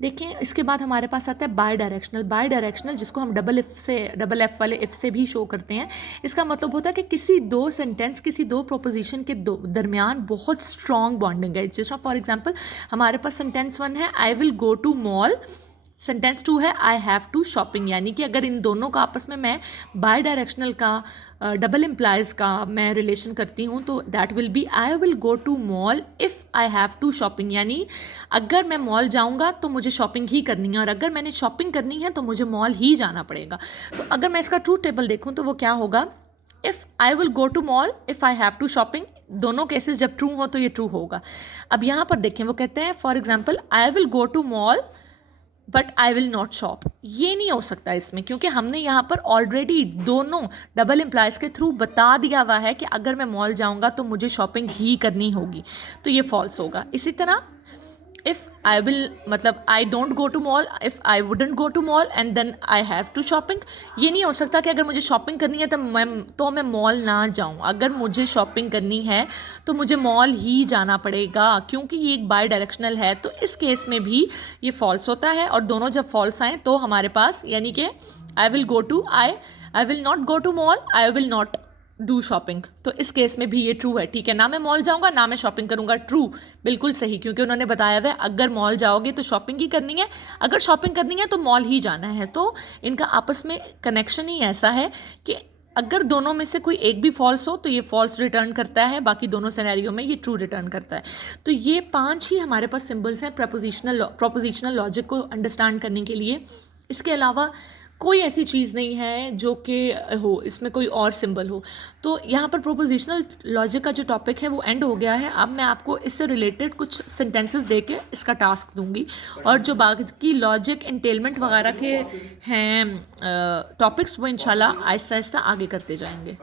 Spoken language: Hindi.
देखें इसके बाद हमारे पास आता है बाई डायरेक्शनल, जिसको हम डबल एफ वाले इफ से भी शो करते हैं। इसका मतलब होता है कि किसी दो सेंटेंस, किसी दो प्रोपोजिशन के दरमियान बहुत स्ट्रॉन्ग बॉन्डिंग है। जैसा फॉर एग्जांपल हमारे पास सेंटेंस 1 है I will go to mall, sentence 2 है आई हैव टू शॉपिंग। यानी कि अगर इन दोनों का आपस में मैं बाई डायरेक्शनल का डबल इम्प्लाइज का मैं रिलेशन करती हूँ तो that will be I will go to mall if I have to shopping. यानी अगर मैं मॉल जाऊँगा तो मुझे शॉपिंग ही करनी है, और अगर मैंने शॉपिंग करनी है तो मुझे मॉल ही जाना पड़ेगा। तो अगर मैं इसका ट्रूथ टेबल देखूँ तो वो क्या होगा, if I will go to mall if I have to shopping, दोनों केसेस जब ट्रू हो तो ये ट्रू होगा। अब यहाँ पर देखें वो कहते हैं for example I will go to mall but I will not shop. ये नहीं हो सकता इसमें, क्योंकि हमने यहाँ पर ऑलरेडी दोनों डबल इम्प्लाइज के थ्रू बता दिया हुआ है कि अगर मैं मॉल जाऊँगा तो मुझे शॉपिंग ही करनी होगी, तो ये फॉल्स होगा। इसी तरह इफ़ आई विल मतलब I don't go to mall if I wouldn't go to mall and then I have to shopping. ये नहीं हो सकता कि अगर मुझे शॉपिंग करनी है तो मैं मॉल ना जाऊँ। अगर मुझे शॉपिंग करनी है तो मुझे मॉल ही जाना पड़ेगा, क्योंकि ये एक बाई डायरेक्शनल है। तो इस केस में भी ये फॉल्स होता है, और दोनों जब फॉल्स आएँ तो हमारे पास यानी कि I will go to I will not go to mall, I will not do shopping, तो इस केस में भी ये ट्रू है। ठीक है, ना मैं मॉल जाऊंगा ना मैं शॉपिंग करूंगा, ट्रू, बिल्कुल सही, क्योंकि उन्होंने बताया हुआ है अगर मॉल जाओगे तो शॉपिंग ही करनी है, अगर शॉपिंग करनी है तो मॉल ही जाना है। तो इनका आपस में कनेक्शन ही ऐसा है कि अगर दोनों में से कोई एक भी फॉल्स हो तो ये फॉल्स रिटर्न करता है, बाकी दोनों सिनेरियो में ये ट्रू रिटर्न करता है। तो ये 5 ही हमारे पास सिंबल्स हैं प्रोपोजिशनल लॉजिक को अंडरस्टैंड करने के लिए। इसके अलावा कोई ऐसी चीज़ नहीं है जो कि हो इसमें कोई और सिंबल हो। तो यहाँ पर प्रोपोजिशनल लॉजिक का जो टॉपिक है वो एंड हो गया है। अब मैं आपको इससे रिलेटेड कुछ सेंटेंसेस दे के इसका टास्क दूंगी, और जो बाकी लॉजिक एंटेलमेंट वगैरह के हैं टॉपिक्स वो इंशाल्लाह आहिस्ता आहिस्ता आगे करते जाएंगे।